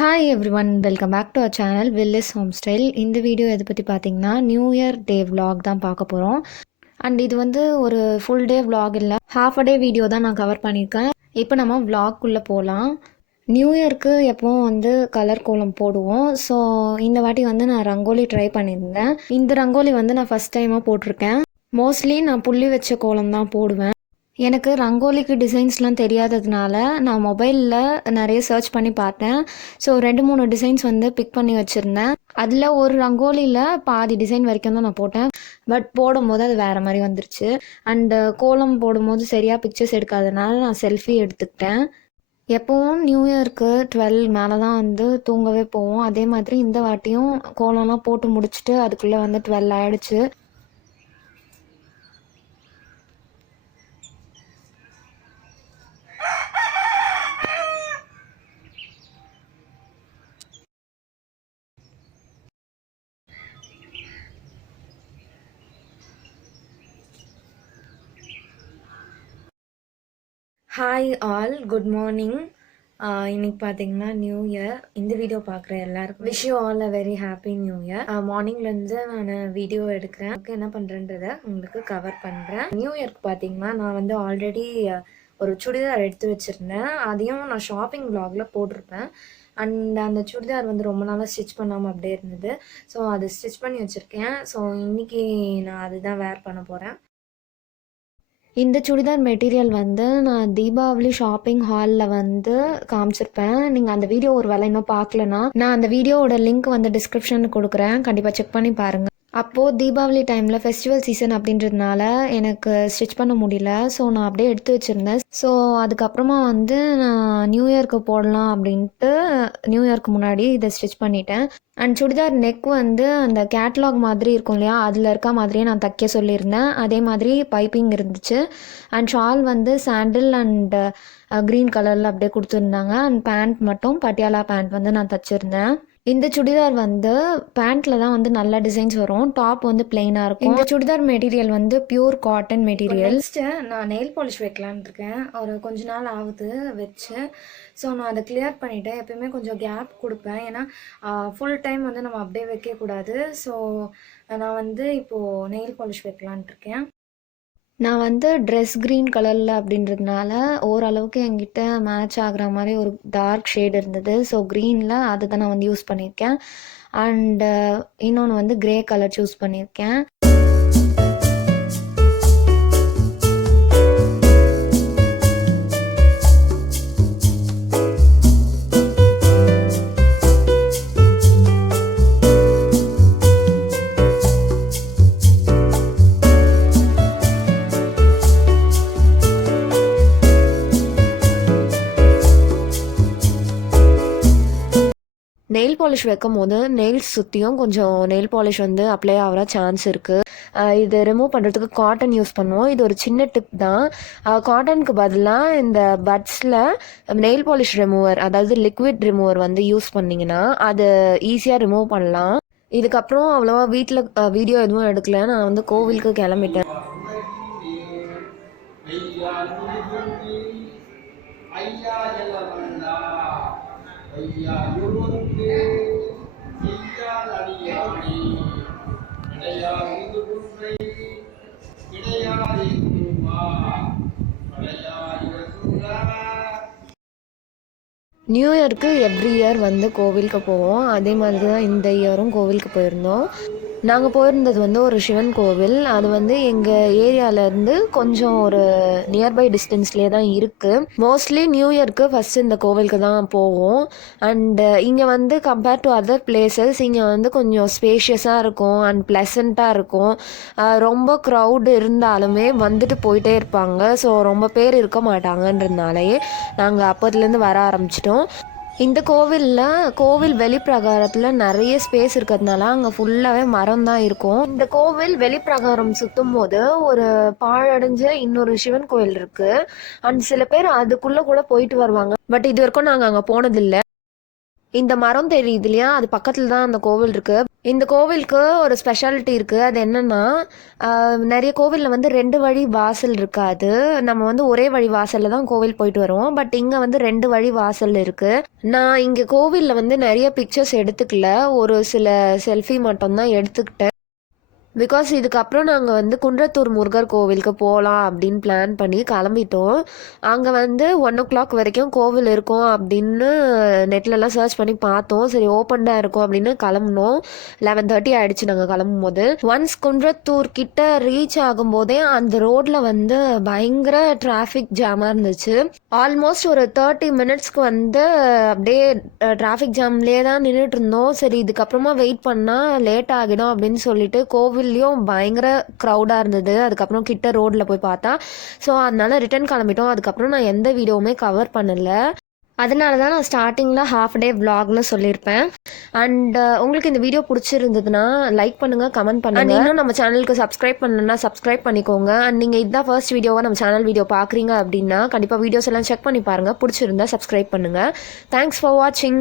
Hi everyone, welcome back to our channel Willis home style. இந்த video எதை பற்றி பார்த்தீங்கன்னா நியூ இயர் டே vlog தான் பார்க்க போகிறோம். அண்ட் இது வந்து ஒரு ஃபுல் டே vlog இல்லை, ஹாஃப் அ டே வீடியோ தான் நான் கவர் பண்ணியிருக்கேன். இப்போ நம்ம vlogக்குள்ளே போகலாம். நியூ இயர்க்கு எப்போவும் வந்து கலர் கோலம் போடுவோம். ஸோ இந்த வாட்டி வந்து நான் ரங்கோலி ட்ரை பண்ணியிருந்தேன். இந்த ரங்கோலி வந்து நான் ஃபஸ்ட் டைமாக போட்டிருக்கேன். மோஸ்ட்லி நான் புள்ளி வச்ச கோலம் தான் போடுவேன். எனக்கு ரங்கோலிக்கு டிசைன்ஸ்லாம் தெரியாததுனால நான் மொபைலில் நிறைய சர்ச் பண்ணி பார்த்தேன். ஸோ 2-3 டிசைன்ஸ் வந்து பிக் பண்ணி வச்சுருந்தேன். அதில் ஒரு ரங்கோலியில் பாதி டிசைன் வரைக்கும் தான் நான் போட்டேன். பட் போடும்போது அது வேறு மாதிரி வந்துருச்சு. அண்டு கோலம் போடும்போது சரியாக பிக்சர்ஸ் எடுக்காதனால நான் செல்ஃபி எடுத்துக்கிட்டேன். எப்போவும் நியூ இயர்க்கு 12 மேலே தான் வந்து தூங்கவே போவோம். அதே மாதிரி இந்த வாட்டியும் கோலம்லாம் போட்டு முடிச்சுட்டு அதுக்குள்ளே வந்து 12 ஆகிடுச்சு. Hi all, good morning. இன்னைக்கு பார்த்தீங்கன்னா நியூ இயர். இந்த வீடியோ பார்க்குற எல்லாருக்கும் wish you all a very happy new year. மார்னிங்லேருந்து நான் வீடியோ எடுக்கிறேன். என்ன பண்ணுறேன்றதை உங்களுக்கு கவர் பண்ணுறேன். நியூ இயர்க்கு பார்த்தீங்கன்னா நான் வந்து ஆல்ரெடி ஒரு சுடிதார் எடுத்து வச்சுருந்தேன். அதையும் நான் ஷாப்பிங் vlogல போட்டிருப்பேன். அண்ட் அந்த சுடிதார் வந்து ரொம்ப நாளாக ஸ்டிச் பண்ணாமல் அப்படியே இருந்தது. ஸோ அது ஸ்டிச் பண்ணி வச்சுருக்கேன். ஸோ இன்றைக்கி நான் அதுதான் வேர் பண்ண போகிறேன். இந்த சுடிதார் மெட்டீரியல் வந்து நான் தீபாவளி ஷாப்பிங் ஹாலில் வந்து காமிச்சிருப்பேன். நீங்கள் அந்த வீடியோ ஒரு வேளை இன்னும் பார்க்கலனா நான் அந்த வீடியோவோட லிங்க் வந்து டிஸ்கிரிப்ஷனில் கொடுக்குறேன். கண்டிப்பாக செக் பண்ணி பாருங்கள். அப்போது தீபாவளி டைமில் ஃபெஸ்டிவல் சீசன் அப்படின்றதுனால எனக்கு ஸ்டிச் பண்ண முடியல. ஸோ நான் அப்படியே எடுத்து வச்சுருந்தேன். ஸோ அதுக்கப்புறமா வந்து நான் நியூ இயர்க்கு போடலாம் அப்படின்ட்டு நியூ இயர்க்கு முன்னாடி இதை ஸ்டிச் பண்ணிட்டேன். அண்ட் சுடிதார் நெக் வந்து அந்த கேட்லாக் மாதிரி இருக்கும் இல்லையா, அதில் இருக்க மாதிரியே நான் தைக்க சொல்லியிருந்தேன். அதே மாதிரி பைப்பிங் இருந்துச்சு. அண்ட் ஷால் வந்து சாண்டில் அண்ட் க்ரீன் கலரில் அப்படியே கொடுத்துருந்தாங்க. அண்ட் பேண்ட் மட்டும் பட்டியாலா பேண்ட் வந்து நான் தைச்சிருந்தேன். இந்த சுடிதார் வந்து பேண்ட்டில் தான் வந்து நல்ல டிசைன்ஸ் வரும். டாப் வந்து பிளெயினாக இருக்கும். இந்த சுடிதார் மெட்டீரியல் வந்து பியூர் காட்டன் மெட்டீரியல். நெக்ஸ்ட்டு நான் நெயில் பாலிஷ் வைக்கலான்னு இருக்கேன். ஒரு கொஞ்ச நாள் ஆகுது வச்சு. ஸோ நான் அதை கிளியர் பண்ணிவிட்டேன். எப்பயுமே கொஞ்சம் கேப் கொடுப்பேன். ஏன்னா ஃபுல் டைம் வந்து நம்ம அப்படியே வைக்கக்கூடாது. ஸோ நான் வந்து இப்போது நெயில் பாலிஷ் வைக்கலான்ட்டு இருக்கேன். நான் வந்து ட்ரெஸ் க்ரீன் கலரில் அப்படின்றதுனால ஓரளவுக்கு என்கிட்ட மேட்ச் ஆகிற மாதிரி ஒரு டார்க் ஷேட் இருந்தது. ஸோ க்ரீனில் அதை தான் நான் வந்து யூஸ் பண்ணியிருக்கேன். அண்டு இன்னொன்று வந்து க்ரே கலர் சூஸ் பண்ணியிருக்கேன். நெயில் பாலிஷ் வைக்கும் போது நெயில்ஸ் சுற்றியும் கொஞ்சம் நெயில் பாலிஷ் வந்து அப்ளை ஆகிற சான்ஸ் இருக்குது. இது ரிமூவ் பண்ணுறதுக்கு காட்டன் யூஸ் பண்ணுவோம். இது ஒரு சின்ன டிப் தான். காட்டனுக்கு பதிலாக இந்த பட்ஸில் நெயில் பாலிஷ் ரிமூவர், அதாவது லிக்விட் ரிமூவர் வந்து யூஸ் பண்ணிங்கன்னா அது ஈஸியாக ரிமூவ் பண்ணலாம். இதுக்கப்புறம் அவ்வளோவா வீட்டில் வீடியோ எதுவும் எடுக்கல. நான் வந்து கோவிலுக்கு கிளம்பிட்டேன். நியூ இயர்க்கு எவ்ரி இயர் வந்து கோவிலுக்கு போவோம். அதே மாதிரி தான் இந்த இயரும் கோவிலுக்கு போயிருந்தோம். நாங்கள் போயிருந்தது வந்து ஒரு சிவன் கோவில். அது வந்து எங்கள் ஏரியாவிலேருந்து கொஞ்சம் ஒரு நியர்பை டிஸ்டன்ஸ்லேயே தான் இருக்குது. மோஸ்ட்லி நியூ இயர்க்கு ஃபஸ்ட்டு இந்த கோவிலுக்கு தான் போவோம். அண்டு இங்கே வந்து கம்பேர்ட் டு அதர் பிளேசஸ் இங்கே வந்து கொஞ்சம் ஸ்பேஷியஸாக இருக்கும் அண்ட் ப்ளசண்ட்டாக இருக்கும். ரொம்ப க்ரௌடு இருந்தாலுமே வந்துட்டு போயிட்டே இருப்பாங்க. ஸோ ரொம்ப பேர் இருக்க மாட்டாங்கன்றதுனாலேயே நாங்கள் அப்போதுலேருந்து வர ஆரம்பிச்சிட்டோம். இந்த கோவில் வெளிப்பிரகாரத்தில் நிறைய ஸ்பேஸ் இருக்கிறதுனால அங்கே ஃபுல்லாகவே மரம் தான் இருக்கும். இந்த கோவில் வெளிப்பிரகாரம் சுற்றும் போது ஒரு பாழடைஞ்ச இன்னொரு சிவன் கோவில் இருக்குது. அண்ட் சில பேர் அதுக்குள்ளே கூட போயிட்டு வருவாங்க. பட் இது வரைக்கும் நாங்கள் அங்கே போனதில்லை. இந்த மரம் தெரியுது இல்லையா, அது பக்கத்தில் தான் அந்த கோவில் இருக்குது. இந்த கோவிலுக்கு ஒரு ஸ்பெஷாலிட்டி இருக்குது. அது என்னென்னா, நிறைய கோவிலில் வந்து 2 வழி வாசல் இருக்காது. நம்ம வந்து ஒரே வழி வாசலில் தான் கோவில் போயிட்டு வரோம். பட் இங்கே வந்து 2 வழி வாசல் இருக்குது. நான் இங்கே கோவிலில் வந்து நிறைய பிக்சர்ஸ் எடுத்துக்கல. ஒரு சில செல்ஃபி மட்டும்தான் எடுத்துக்கிட்டேன். பிகாஸ் இதுக்கப்புறம் நாங்கள் வந்து குன்றத்தூர் முருகர் கோவிலுக்கு போகலாம் அப்படின்னு பிளான் பண்ணி கிளம்பிட்டோம். அங்கே வந்து 1 o'clock வரைக்கும் கோவில் இருக்கும் அப்படின்னு நெட்லலாம் சர்ச் பண்ணி பார்த்தோம். சரி ஓப்பன்டாக இருக்கும் அப்படின்னு கிளம்புனோம். 11:30 ஆகிடுச்சு நாங்கள் கிளம்பும் போது. ஒன்ஸ் குன்றத்தூர் கிட்ட ரீச் ஆகும்போதே அந்த ரோட்டில் வந்து பயங்கர டிராஃபிக் ஜாமாக இருந்துச்சு. ஆல்மோஸ்ட் ஒரு 30 மினிட்ஸ்க்கு வந்து அப்படியே டிராஃபிக் ஜாம்லேயே தான் நின்றுட்டு இருந்தோம். சரி இதுக்கப்புறமா வெயிட் பண்ணால் லேட் ஆகிடும் அப்படின்னு சொல்லிட்டு கோவில்லையும் பயங்கர க்ரௌடாக இருந்தது. அதுக்கப்புறம் கிட்ட ரோட்டில் போய் பார்த்தா, ஸோ அதனால ரிட்டர்ன் கிளம்பிட்டோம். அதுக்கப்புறம் நான் எந்த வீடியோவுமே கவர் பண்ணலை. அதனால தான் நான் ஸ்டார்டிங்கில் ஹாஃப் டே vlogனு சொல்லியிருப்பேன். அண்ட் உங்களுக்கு இந்த வீடியோ பிடிச்சிருந்ததுன்னா லைக் பண்ணுங்கள், கமெண்ட் பண்ணுங்கள். இன்னும் நம்ம சேனலுக்கு சப்ஸ்கிரைப் பண்ணணும்னா சப்ஸ்கிரைப் பண்ணிக்கோங்க. அண்ட் நீங்கள் இதுதான் ஃபர்ஸ்ட் வீடியோவாக நம்ம சேனல் வீடியோ பார்க்குறீங்க அப்படின்னா கண்டிப்பாக வீடியோஸ் எல்லாம் செக் பண்ணி பாருங்கள். பிடிச்சிருந்தா சப்ஸ்கிரைப் பண்ணுங்கள். தேங்க்ஸ் ஃபார் வாட்சிங்.